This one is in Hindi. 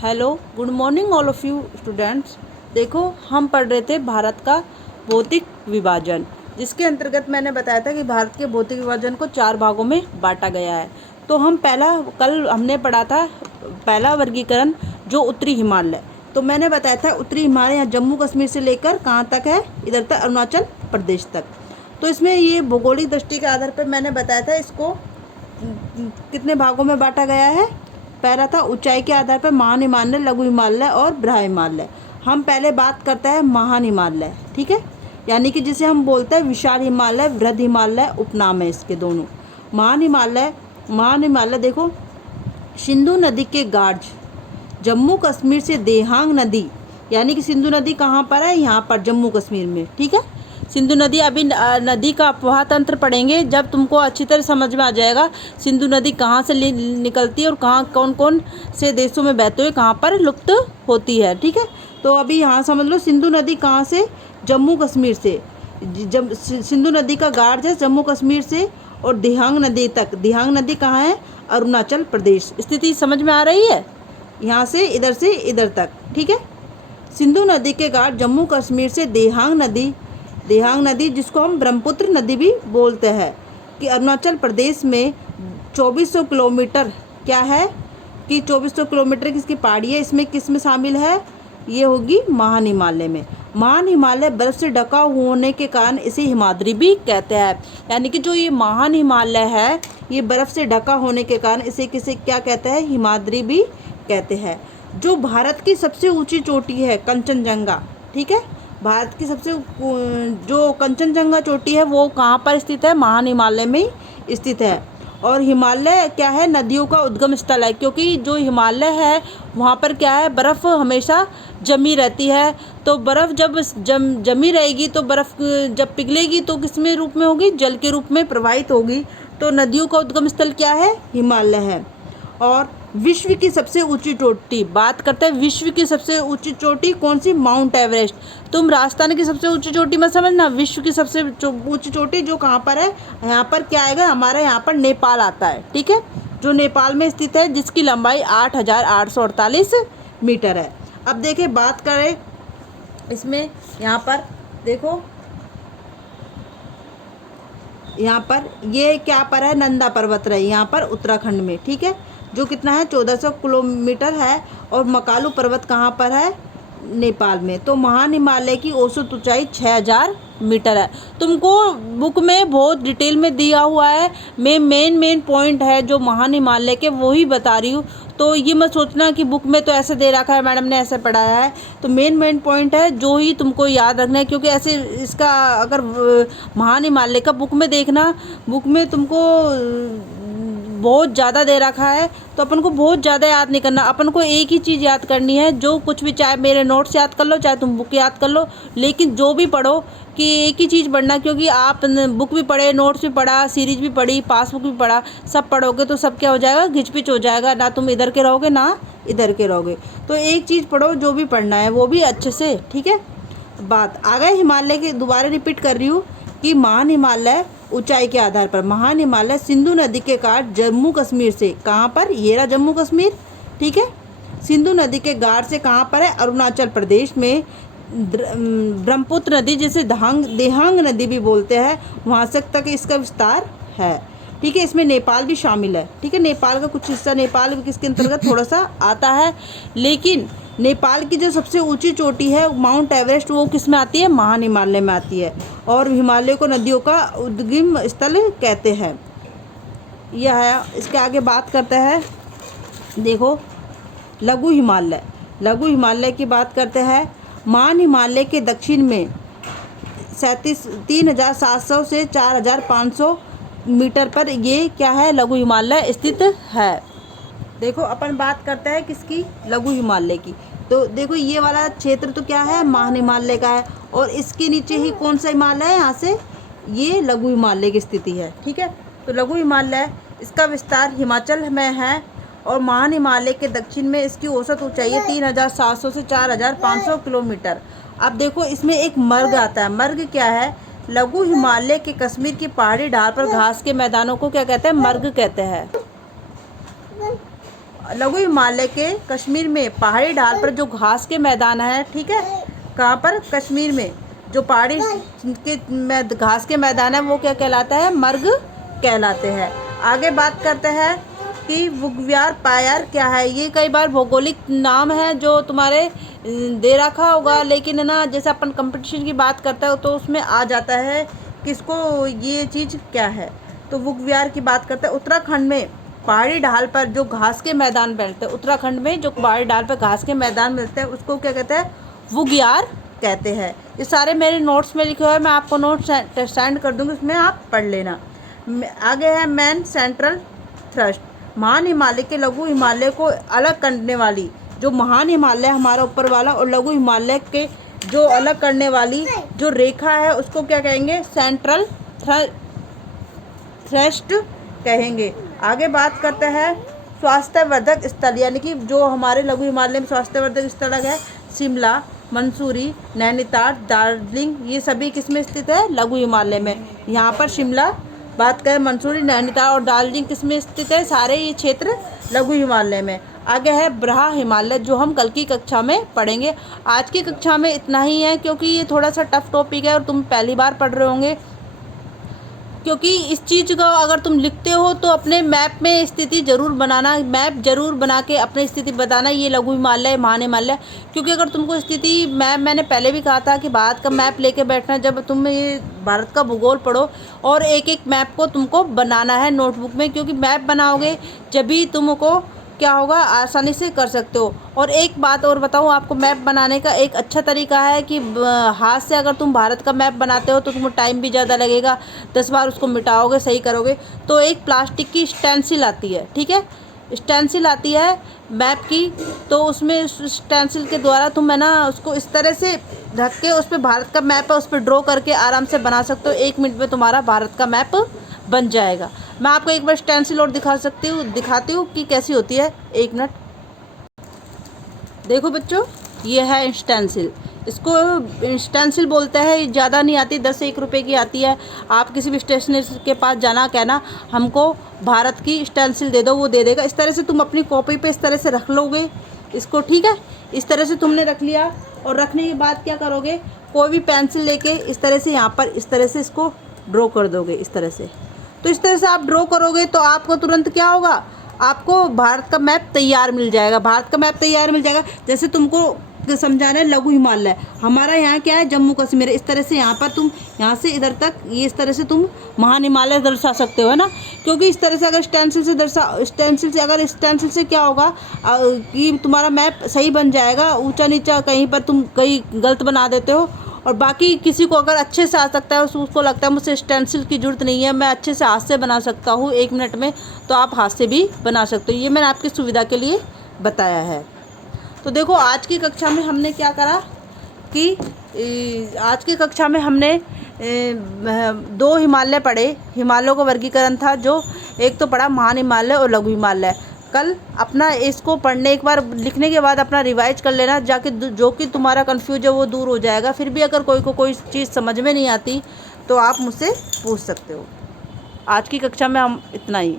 Hello, good morning all of you students. देखो, हम पढ़ रहे थे भारत का भौतिक विभाजन, जिसके अंतर्गत मैंने बताया था कि भारत के भौतिक विभाजन को 4 भागों में बांटा गया है। तो हम कल हमने पढ़ा था पहला वर्गीकरण, जो उत्तरी हिमालय। तो मैंने बताया था उत्तरी हिमालय यहाँ जम्मू कश्मीर से लेकर कहाँ तक है, इधर तक अरुणाचल प्रदेश तक। तो इसमें ये भौगोलिक दृष्टि के आधार पर मैंने बताया था इसको कितने भागों में बांटा गया है। पहला था ऊंचाई के आधार पर महान हिमालय, लघु हिमालय और बृहद हिमालय। हम पहले बात करते हैं महान हिमालय, ठीक है, यानी कि जिसे हम बोलते हैं विशाल हिमालय, बृहद हिमालय उपनाम है इसके दोनों। महान हिमालय देखो, सिंधु नदी के गार्ज, जम्मू कश्मीर से देहांग नदी, यानी कि सिंधु नदी कहाँ पर है, यहाँ पर जम्मू कश्मीर में, ठीक है। सिंधु नदी, अभी नदी का अपवाह तंत्र पढ़ेंगे जब तुमको अच्छी तरह समझ में आ जाएगा सिंधु नदी कहाँ से निकलती है और कहाँ कौन कौन से देशों में बहते हुए कहाँ पर लुप्त होती है, ठीक है। तो अभी यहाँ समझ लो सिंधु नदी कहाँ से, जम्मू कश्मीर से। सिंधु नदी का गार्ज है जम्मू कश्मीर से और दिहांग नदी तक। दिहांग नदी कहाँ है, अरुणाचल प्रदेश। स्थिति समझ में आ रही है, यहाँ से इधर तक, ठीक है। सिंधु नदी के घाट जम्मू कश्मीर से देहांग नदी जिसको हम ब्रह्मपुत्र नदी भी बोलते हैं, कि अरुणाचल प्रदेश में 2400 किलोमीटर क्या है कि 2400 किलोमीटर की इसकी पहाड़ी है। इसमें किस में शामिल है, ये होगी महान हिमालय में। महान हिमालय बर्फ से ढका होने के कारण इसे हिमाद्री भी कहते हैं, यानी कि जो ये महान हिमालय है ये बर्फ से ढका होने के कारण इसे क्या कहते हैं, हिमाद्री भी कहते हैं। जो भारत की सबसे ऊंची चोटी है कंचनजंगा, ठीक है, भारत की सबसे जो कंचनजंगा चोटी है वो कहाँ पर स्थित है, महान हिमालय में ही स्थित है। और हिमालय क्या है, नदियों का उद्गम स्थल है, क्योंकि जो हिमालय है वहाँ पर क्या है, बर्फ़ हमेशा जमी रहती है। तो बर्फ़ जब जमी रहेगी तो बर्फ़ जब पिघलेगी तो किस में रूप में होगी, जल के रूप में प्रवाहित होगी। तो नदियों का उद्गम स्थल क्या है, हिमालय है। और विश्व की सबसे ऊंची चोटी, बात करते हैं विश्व की सबसे ऊंची चोटी कौन सी, माउंट एवरेस्ट। तुम राजस्थान की सबसे ऊंची चोटी मत समझना, विश्व की सबसे ऊंची चोटी जो कहाँ पर है, यहाँ पर क्या आएगा, हमारे यहाँ पर नेपाल आता है, ठीक है, जो नेपाल में स्थित है, जिसकी लंबाई 8848 मीटर है। अब देखिए बात करें इसमें, यहाँ पर देखो, यहाँ पर ये क्या पर है, नंदा पर्वत रही यहाँ पर उत्तराखंड में, ठीक है, जो कितना है 1400 किलोमीटर है। और मकालू पर्वत कहाँ पर है, नेपाल में। तो महान हिमालय की औसत ऊंचाई 6000 मीटर है। तुमको बुक में बहुत डिटेल में दिया हुआ है, मैं मेन पॉइंट है जो महान हिमालय के वो ही बता रही हूँ। तो ये मत सोचना कि बुक में तो ऐसे दे रखा है, मैडम ने ऐसे पढ़ाया है। तो मेन पॉइंट है जो ही तुमको याद रखना है, क्योंकि ऐसे इसका अगर महान हिमालय का बुक में देखना, बुक में तुमको बहुत ज़्यादा दे रखा है तो अपन को बहुत ज़्यादा याद नहीं करना। अपन को एक ही चीज़ याद करनी है, जो कुछ भी, चाहे मेरे नोट्स याद कर लो चाहे तुम बुक याद कर लो, लेकिन जो भी पढ़ो कि एक ही चीज़ पढ़ना, क्योंकि आप बुक भी पढ़े, नोट्स भी पढ़ा, सीरीज भी पढ़ी, पासबुक भी पढ़ा, सब पढ़ोगे तो सब क्या हो जाएगा, घिचपिच हो जाएगा, ना तुम इधर के रहोगे ना इधर के रहोगे। तो एक चीज़ पढ़ो, जो भी पढ़ना है वो भी अच्छे से, ठीक है। बात आ गए हिमालय की, दोबारा रिपीट कर रही हूँ कि महान हिमालय ऊंचाई के आधार पर, महान हिमालय सिंधु नदी के घाट जम्मू कश्मीर से, कहाँ पर, ये रहा जम्मू कश्मीर, ठीक है, सिंधु नदी के घाट से कहाँ पर है, अरुणाचल प्रदेश में। ब्रह्मपुत्र नदी जिसे देहांग नदी भी बोलते हैं, वहाँ तक इसका विस्तार है, ठीक है। इसमें नेपाल भी शामिल है, ठीक है, नेपाल का कुछ हिस्सा, नेपाल भी किसके अंतर्गत थोड़ा सा आता है। लेकिन नेपाल की जो सबसे ऊंची चोटी है माउंट एवरेस्ट, वो किस में आती है, महान हिमालय में आती है। और हिमालय को नदियों का उद्गम स्थल कहते हैं। यह है, इसके आगे बात करते हैं, देखो लघु हिमालय की बात करते हैं। महान हिमालय के दक्षिण में 3700 से 4500 मीटर पर ये क्या है, लघु हिमालय स्थित है। देखो अपन बात करते हैं किसकी, लघु हिमालय की। तो देखो ये वाला क्षेत्र तो क्या है, महान हिमालय का है, और इसके नीचे ही कौन सा हिमालय है, यहाँ से ये लघु हिमालय की स्थिति है, ठीक है। तो लघु हिमालय, इसका विस्तार हिमाचल में है, और महान हिमालय के दक्षिण में इसकी औसत ऊंचाई है 3700 से 4500 किलोमीटर। अब देखो इसमें एक मर्ग आता है, मर्ग क्या है, लघु हिमालय के कश्मीर की पहाड़ी ढाल पर घास के मैदानों को क्या कहते हैं, मर्ग कहते हैं। लघु हिमालय के कश्मीर में पहाड़ी ढाल पर जो घास के मैदान है, ठीक है, कहाँ पर, कश्मीर में जो पहाड़ी के घास के मैदान है वो क्या कहलाता है, मर्ग कहलाते हैं। आगे बात करते हैं कि बुग्याल पायार क्या है। ये कई बार भौगोलिक नाम है जो तुम्हारे दे रखा होगा, लेकिन ना जैसे अपन कंपटीशन की बात करते हो तो उसमें आ जाता है किसको ये चीज़ क्या है। तो बुग्याल की बात करते हैं। उत्तराखंड में पहाड़ी ढाल पर जो घास के मैदान मिलते हैं, उत्तराखंड में जो पहाड़ी ढाल पर घास के मैदान मिलते हैं उसको क्या कहते हैं, बुग्याल कहते हैं। ये सारे मेरे नोट्स में लिखे हुए हैं, मैं आपको नोट्स सेंड कर दूँगी, उसमें आप पढ़ लेना। आगे है मेन सेंट्रल थ्रस्ट। महान हिमालय के लघु हिमालय को अलग करने वाली, जो महान हिमालय हमारा ऊपर वाला और लघु हिमालय के जो अलग करने वाली जो रेखा है उसको क्या कहेंगे, सेंट्रल थ्रस्ट कहेंगे। आगे बात करते हैं स्वास्थ्यवर्धक स्थल, यानी कि जो हमारे लघु हिमालय में स्वास्थ्यवर्धक स्थल है, शिमला, मंसूरी, नैनीताल, दार्जिलिंग, ये सभी किस में स्थित है, लघु हिमालय में। यहाँ पर शिमला, बात करें मंसूरी, नैनीताल और दार्जिलिंग किस में स्थित है, सारे ये क्षेत्र लघु हिमालय में। आगे है बृह हिमालय, जो हम कल की कक्षा में पढ़ेंगे। आज की कक्षा में इतना ही है, क्योंकि ये थोड़ा सा टफ टॉपिक है और तुम पहली बार पढ़ रहे होंगे। क्योंकि इस चीज़ को अगर तुम लिखते हो तो अपने मैप में स्थिति जरूर बनाना, मैप जरूर बना के अपनी स्थिति बताना, ये लघु हिमालय, महान हिमालय। क्योंकि अगर तुमको स्थिति मैप, मैंने पहले भी कहा था कि भारत का मैप लेके बैठना, जब तुम ये भारत का भूगोल पढ़ो और एक एक मैप को तुमको बनाना है नोटबुक में, क्योंकि मैप बनाओगे जब भी तुमको क्या होगा, आसानी से कर सकते हो। और एक बात और बताऊँ आपको, मैप बनाने का एक अच्छा तरीका है कि हाथ से अगर तुम भारत का मैप बनाते हो तो तुम्हें टाइम भी ज़्यादा लगेगा, 10 बार उसको मिटाओगे, सही करोगे। तो एक प्लास्टिक की स्टेंसिल आती है, ठीक है, स्टेंसिल आती है मैप की, तो उसमें स्टेंसिल के द्वारा तुम है ना उसको इस तरह से ढक के उस पर भारत का मैप है उस पर ड्रॉ करके आराम से बना सकते हो। 1 मिनट में तुम्हारा भारत का मैप बन जाएगा। मैं आपको एक बार स्टेंसिल और दिखाती हूँ कि कैसी होती है। 1 मिनट, देखो बच्चों, ये है स्टेंसिल। इसको स्टेंसिल बोलते हैं, ज़्यादा नहीं आती, 10-1 रुपये की आती है। आप किसी भी स्टेशनरी के पास जाना, कहना हमको भारत की स्टेंसिल दे दो, वो दे देगा। इस तरह से तुम अपनी कॉपी पे इस तरह से रख लोगे इसको, ठीक है। इस तरह से तुमने रख लिया और रखने के बाद क्या करोगे, कोई भी पेंसिल लेके इस तरह से यहाँ पर इस तरह से इसको ड्रॉ कर दोगे, इस तरह से। तो इस तरह से आप ड्रॉ करोगे तो आपको तुरंत क्या होगा, आपको भारत का मैप तैयार मिल जाएगा। भारत का मैप तैयार मिल जाएगा। जैसे तुमको समझाना है लघु हिमालय, हमारा यहाँ क्या है, जम्मू कश्मीर। इस तरह से यहाँ पर तुम यहाँ से इधर तक ये इस तरह से तुम महान हिमालय दर्शा सकते हो, है ना। क्योंकि इस तरह से अगर स्टेंसिल से क्या होगा कि तुम्हारा मैप सही बन जाएगा। ऊंचा नीचा कहीं पर तुम कहीं गलत बना देते हो, और बाकी किसी को अगर अच्छे से आ सकता है उसको लगता है मुझसे स्टेंसिल की ज़रूरत नहीं है, मैं अच्छे से हाथ से बना सकता हूँ 1 मिनट में, तो आप हाथ से भी बना सकते हो। ये मैंने आपकी सुविधा के लिए बताया है। तो देखो, आज की कक्षा में हमने क्या करा कि आज की कक्षा में हमने 2 हिमालय पढ़े। हिमालयों का वर्गीकरण था, जो एक तो पढ़ा महान हिमालय और लघु हिमालय। कल अपना इसको पढ़ने, एक बार लिखने के बाद अपना रिवाइज कर लेना, जाके जो कि तुम्हारा कन्फ्यूज है वो दूर हो जाएगा। फिर भी अगर कोई चीज़ समझ में नहीं आती तो आप मुझसे पूछ सकते हो। आज की कक्षा में हम इतना ही।